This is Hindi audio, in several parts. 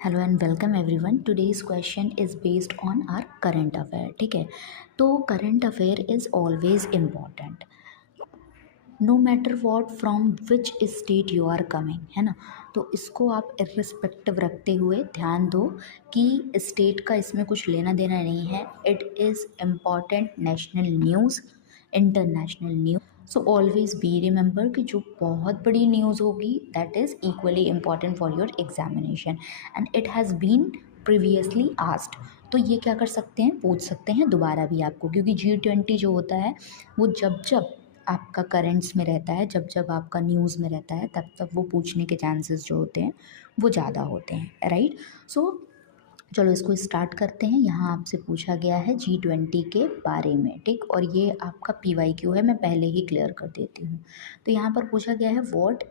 Hello and welcome everyone. Today's question is based on our current affair. ठीक है, तो current affair is always important no matter what from which state you are coming, है ना। तो इसको आप इर्रिस्पेक्टिव रखते हुए ध्यान दो कि स्टेट का इसमें कुछ लेना देना नहीं है। It is important national news, international news. So always be remember कि जो बहुत बड़ी न्यूज़ होगी that is equally important for your examination and it has been previously asked. तो ये क्या कर सकते हैं, पूछ सकते हैं दोबारा भी आपको, क्योंकि G20 जो होता है वो जब जब आपका करेंट्स में रहता है, जब जब आपका न्यूज़ में रहता है, तब तब वो पूछने के चांसेस जो होते हैं वो ज़्यादा होते हैं, राइट। सो चलो इसको स्टार्ट करते हैं। यहाँ आपसे पूछा गया है G20 के बारे में, ठीक, और ये आपका PYQ है, मैं पहले ही क्लियर कर देती हूँ। तो यहाँ पर पूछा गया है व्हाट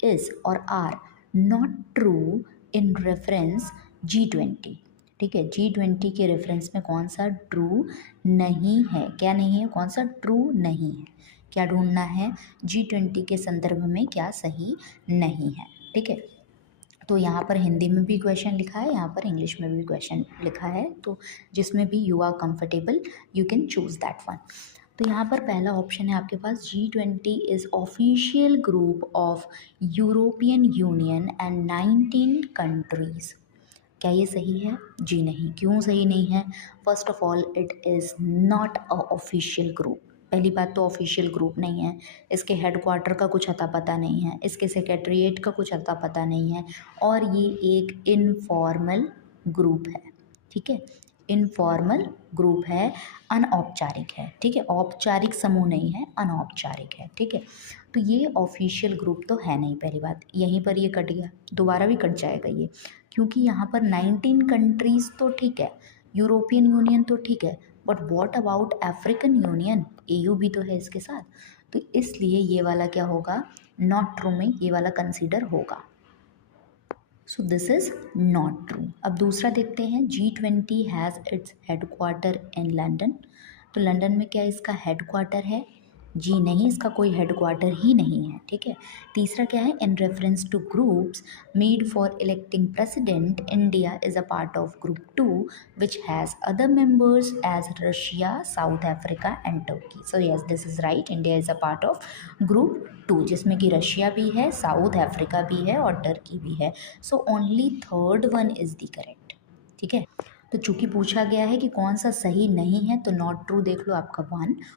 इज़ और are not true in reference G20। ठीक है, G20 के रेफरेंस में कौन सा ट्रू नहीं है, क्या नहीं है, कौन सा ट्रू नहीं है, क्या ढूंढना है, G20 के संदर्भ में क्या सही नहीं है। ठीक है, तो यहाँ पर हिंदी में भी क्वेश्चन लिखा है, यहाँ पर इंग्लिश में भी क्वेश्चन लिखा है, तो जिसमें भी you are comfortable you can choose that one. तो यहाँ पर पहला ऑप्शन है आपके पास G20 is official group of European Union and 19 countries. क्या ये सही है? जी नहीं। क्यों सही नहीं है? First of all it is not a official group. पहली बात तो ऑफिशियल ग्रुप नहीं है, इसके हेडक्वार्टर का कुछ अता पता नहीं है, इसके सेक्रेटरीट का कुछ अता पता नहीं है, और ये एक इनफॉर्मल ग्रुप है। ठीक है, इनफॉर्मल ग्रुप है, अनौपचारिक है। ठीक है, औपचारिक समूह नहीं है, अनौपचारिक है। ठीक है, तो ये ऑफिशियल ग्रुप तो है नहीं। पहली बात यहीं पर ये कट गया, दोबारा भी कट जाएगा ये, क्योंकि यहाँ पर 19 कंट्रीज तो ठीक है, यूरोपियन यूनियन तो ठीक है, but what about African union, EU भी तो है इसके साथ। तो इसलिए ये वाला क्या होगा, नॉट ट्रू में ये वाला कंसीडर होगा। So this is not true. अब दूसरा देखते हैं, G20 has its headquarter in London. तो लंदन में क्या इसका हेडक्वार्टर है? जी नहीं, इसका कोई हेडक्वार्टर ही नहीं है। ठीक है, तीसरा क्या है, in reference to groups made for electing president India is a part of group 2 which has other members as Russia, South Africa and Turkey. So yes, this is right, India is a part of group 2 जिसमें कि रशिया भी है, साउथ अफ्रीका भी है और टर्की भी है। So only third one is the correct. ठीक है, तो चूंकि पूछा गया है कि कौन सा सही नहीं है, तो नॉट ट्रू देख लो आपका 1